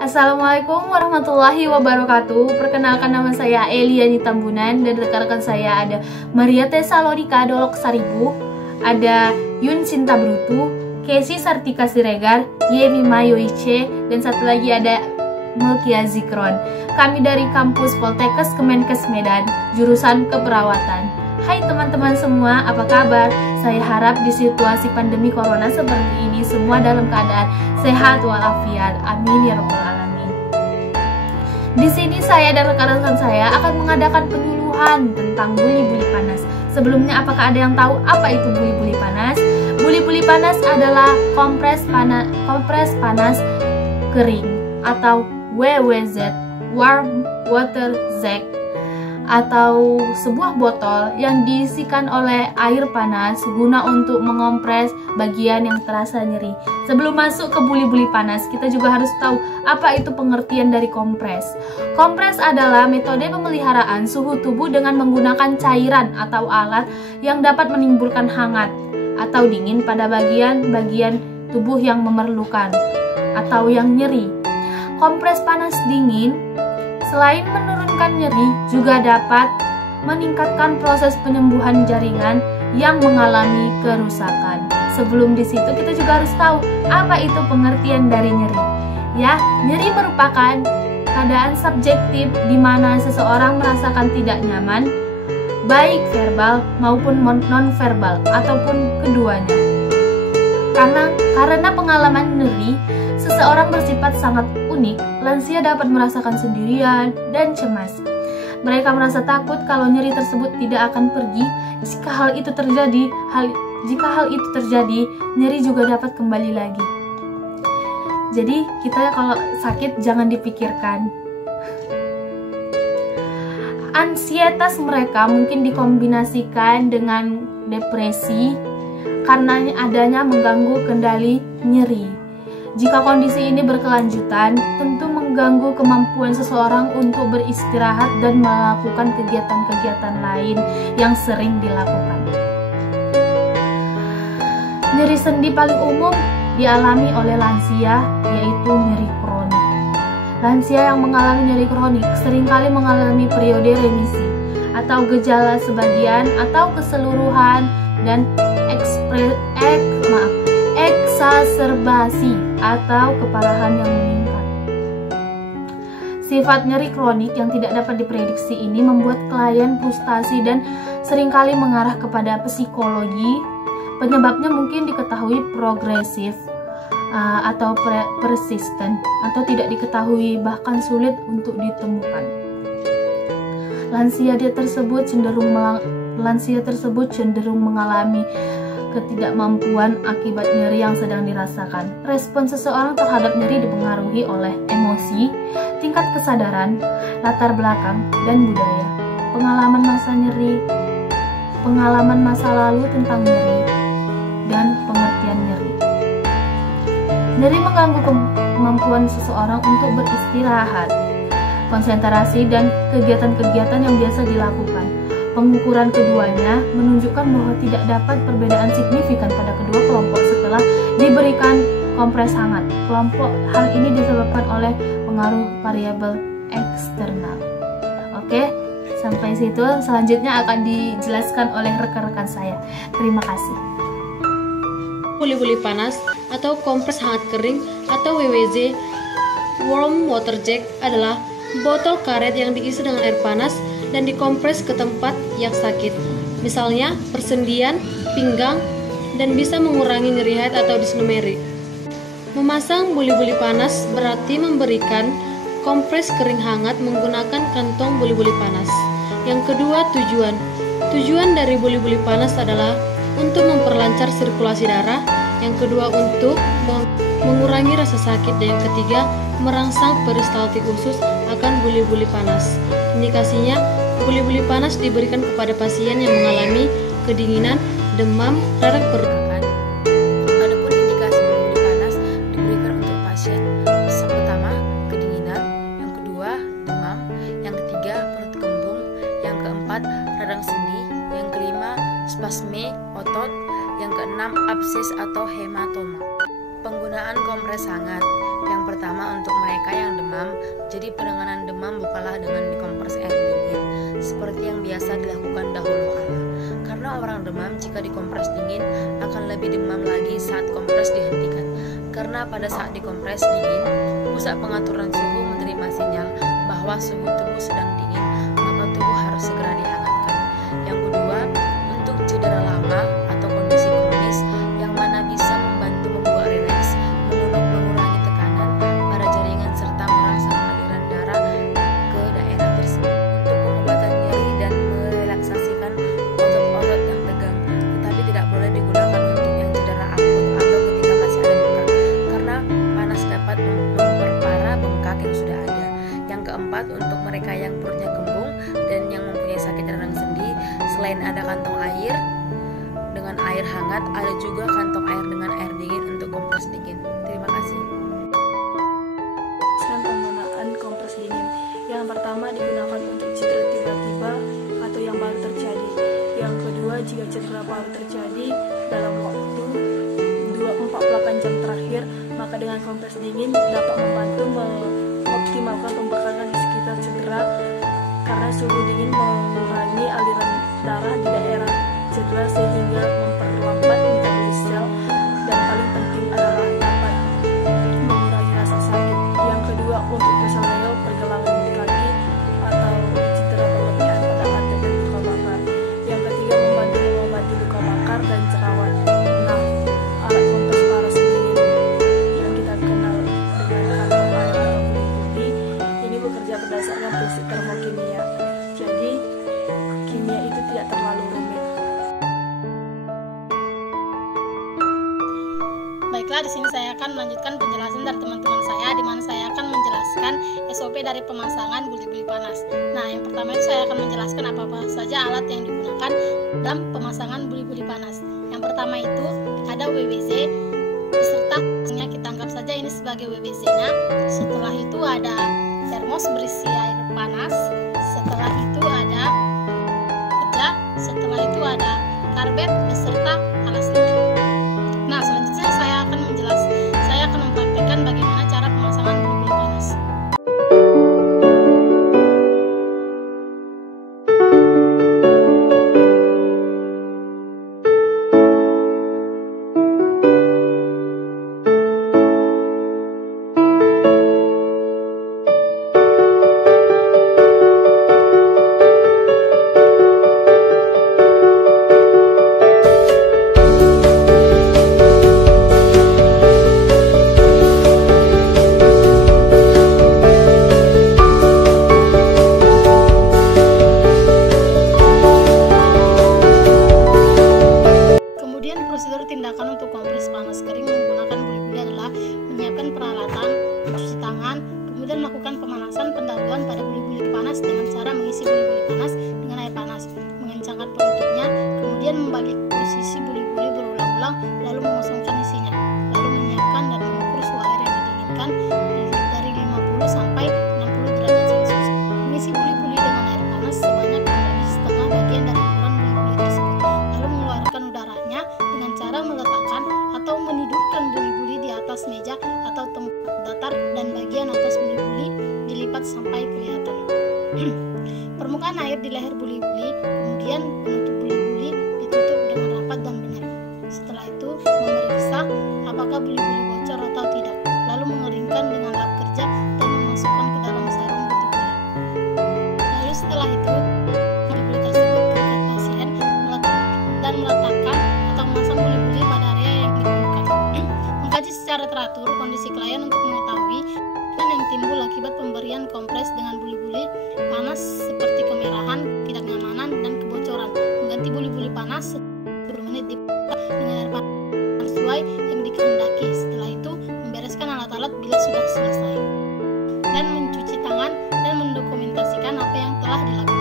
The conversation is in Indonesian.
Assalamualaikum warahmatullahi wabarakatuh. Perkenalkan, nama saya Eliani Tambunan dan rekan-rekan saya ada Maria Tessa Lodika Dolok Saribu, ada Yun Sinta Brutu, Kesi Sartika Siregar, Yemi Mayoice, dan satu lagi ada Melkia Zikron. Kami dari kampus Poltekkes Kemenkes Medan, jurusan keperawatan. Hai teman-teman semua, apa kabar? Saya harap di situasi pandemi corona seperti ini semua dalam keadaan sehat walafiat. Amin ya rabbal alamin. Di sini saya dan rekan-rekan saya akan mengadakan penyuluhan tentang buli-buli panas. Sebelumnya, apakah ada yang tahu apa itu buli-buli panas? Buli-buli panas adalah kompres panas kering atau WWZ, warm water jet, atau sebuah botol yang diisikan oleh air panas guna untuk mengompres bagian yang terasa nyeri. Sebelum masuk ke buli-buli panas, kita juga harus tahu apa itu pengertian dari kompres. Kompres adalah metode pemeliharaan suhu tubuh dengan menggunakan cairan atau alat yang dapat menimbulkan hangat atau dingin pada bagian-bagian tubuh yang memerlukan atau yang nyeri. Kompres panas dingin selain menurunkan nyeri, juga dapat meningkatkan proses penyembuhan jaringan yang mengalami kerusakan. Sebelum di situ, kita juga harus tahu apa itu pengertian dari nyeri. Ya, nyeri merupakan keadaan subjektif di mana seseorang merasakan tidak nyaman, baik verbal maupun non-verbal ataupun keduanya. Karena pengalaman nyeri seseorang bersifat sangat unik, lansia dapat merasakan sendirian dan cemas. Mereka merasa takut kalau nyeri tersebut tidak akan pergi. Jika hal itu terjadi, nyeri juga dapat kembali lagi. Jadi kita kalau sakit jangan dipikirkan. Ansietas mereka mungkin dikombinasikan dengan depresi karena adanya mengganggu kendali nyeri. Jika kondisi ini berkelanjutan, tentu mengganggu kemampuan seseorang untuk beristirahat dan melakukan kegiatan-kegiatan lain yang sering dilakukan. Nyeri sendi paling umum dialami oleh lansia, yaitu nyeri kronik. Lansia yang mengalami nyeri kronik seringkali mengalami periode remisi atau gejala sebagian atau keseluruhan dan eksaserbasi atau keparahan yang meningkat. Sifat nyeri kronik yang tidak dapat diprediksi ini membuat klien frustasi dan seringkali mengarah kepada psikologi. Penyebabnya mungkin diketahui progresif atau persisten atau tidak diketahui, bahkan sulit untuk ditemukan. Lansia tersebut cenderung mengalami ketidakmampuan akibat nyeri yang sedang dirasakan. Respon seseorang terhadap nyeri dipengaruhi oleh emosi, tingkat kesadaran, latar belakang, dan budaya. Pengalaman masa lalu tentang nyeri, dan pengertian nyeri. Nyeri mengganggu kemampuan seseorang untuk beristirahat, konsentrasi, dan kegiatan-kegiatan yang biasa dilakukan. Pengukuran keduanya menunjukkan bahwa tidak dapat perbedaan signifikan pada kedua kelompok setelah diberikan kompres hangat. Hal ini disebabkan oleh pengaruh variabel eksternal. Oke, sampai situ. Selanjutnya akan dijelaskan oleh rekan-rekan saya. Terima kasih. Buli-buli panas atau kompres hangat kering atau WWJ, warm water jet, adalah botol karet yang diisi dengan air panas dan dikompres ke tempat yang sakit, misalnya persendian, pinggang, dan bisa mengurangi nyeri head atau dysmenorrhea. Memasang buli-buli panas berarti memberikan kompres kering hangat menggunakan kantong buli-buli panas. Yang kedua, tujuan. Tujuan dari buli-buli panas adalah untuk memperlancar sirkulasi darah. Yang kedua, untuk mengurangi rasa sakit. Dan yang ketiga, merangsang peristaltik usus akan buli-buli panas. Indikasinya, buli-buli panas diberikan kepada pasien yang mengalami kedinginan, demam, radang perut. Adapun indikasi buli-buli panas diberikan untuk pasien yang pertama kedinginan, yang kedua demam, yang ketiga perut kembung, yang keempat radang sendi, yang kelima spasme otot, yang keenam abses atau hematoma. Penggunaan kompres hangat. Yang pertama untuk mereka yang demam, jadi penanganan demam bukanlah dengan dikompres air dingin seperti yang biasa dilakukan dahulu kala. Karena orang demam jika dikompres dingin akan lebih demam lagi saat kompres dihentikan. Karena pada saat dikompres dingin, pusat pengaturan suhu menerima sinyal bahwa suhu tubuh sedang dingin, maka tubuh harus segera dihangatkan. Yang kedua, untuk cedera lama atau kondisi kronis yang mana bisa membantu membuat rileks, mengurangi tekanan pada jaringan serta merangsang aliran darah ke daerah tersebut. Untuk pengobatan nyeri dan merelaksasikan otot-otot yang tegang, tetapi tidak boleh digunakan untuk yang cedera akut atau ketika masih ada bengkak, karena panas dapat memperparah bengkak yang sudah ada. Yang keempat, untuk mereka yang perutnya kembung dan yang mempunyai sakit radang sendi, selain ada kantong air dengan air hangat, ada juga kantong air dengan air dingin untuk kompres dingin. Terima kasih. Penggunaan kompres dingin. Yang pertama digunakan untuk cedera tiba-tiba atau yang baru terjadi. Yang kedua, jika cedera baru terjadi dalam waktu 48 jam terakhir, maka dengan kompres dingin dapat membantu mengoptimalkan pembekalan di sekitar cedera, karena suhu dingin mengurangi aliran darah di daerah cedera sehingga memperlambat metabolisme sel, dan paling penting adalah dapat mengurangi rasa sakit. Yang kedua, untuk kesaleo pergelangan di kaki atau cedera berlebihan pada kaki dan luka bakar. Yang ketiga, membantu mengobati luka bakar dan jerawat. Nah, alat kompres panas dingin yang kita kenal dengan kantong air atau kulit putih ini bekerja berdasarkan prinsip termokimia. Jadi, kimia itu tidak terlalu rumit. Baiklah, di sini saya akan melanjutkan penjelasan dari teman-teman saya, di mana saya akan menjelaskan SOP dari pemasangan buli-buli panas. Nah, yang pertama itu saya akan menjelaskan apa saja alat yang digunakan dalam pemasangan buli-buli panas. Yang pertama itu ada WWZ beserta kita anggap saja ini sebagai WWZ-nya. Setelah itu ada termos berisi air panas. Setelah itu ada kerja. Setelah itu ada karbet beserta alas listrik. Nah, selanjutnya saya akan mempraktikkan bagaimana cara pemasangan buli-buli panas. Prosedur tindakan untuk kompres panas kering menggunakan buli-buli adalah menyiapkan peralatan, mencuci tangan, kemudian melakukan pemanasan pendahuluan pada buli-buli panas dengan cara mengisi buli-buli panas dengan air panas, mengencangkan penutupnya, kemudian membalik posisi buli-buli berulang-ulang, lalu mengosongkan isinya, lalu menyiapkan dan mengukur suhu air yang didinginkan dari 50 sampai 60 derajat Celcius. Mengisi buli-buli dengan air panas sebanyak lebih setengah bagian dari ukuran buli-buli tersebut, lalu mengeluarkan udaranya dengan cara meletakkan atau menidurkan buli-buli di atas meja atau tempat datar dan bagian atas buli-buli dilipat sampai kelihatan. Permukaan air di leher buli-buli, kemudian penutup buli-buli ditutup dengan rapat dan benar. Setelah itu memeriksa apakah buli-buli bocor atau tidak, lalu mengeringkan dengan lap kerja dan memasukkan ke dalam sarung buli-buli. Lalu setelah itu buli-buli tersebut ke dekat pasien dan meletakkan atau memasang buli-buli pada area yang diperlukan. Mengkaji secara teratur kondisi klien untuk mengetahui yang timbul akibat pemberian kompres dengan buli-buli panas seperti kemerahan, ketidaknyamanan, dan kebocoran. Mengganti buli-buli panas 10 menit dengan air panas sesuai yang dikehendaki. Setelah itu membereskan alat-alat bila sudah selesai dan mencuci tangan dan mendokumentasikan apa yang telah dilakukan.